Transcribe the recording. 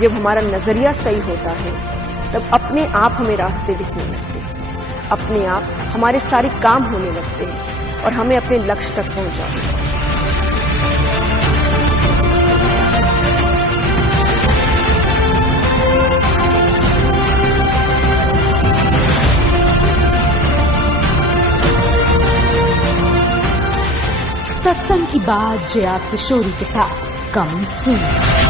जब हमारा नजरिया सही होता है तब अपने आप हमें रास्ते दिखने लगते हैं, अपने आप हमारे सारे काम होने लगते हैं और हमें अपने लक्ष्य तक पहुंचाते हैं। सत्संग की बात जया किशोरी के साथ कमिंग सून।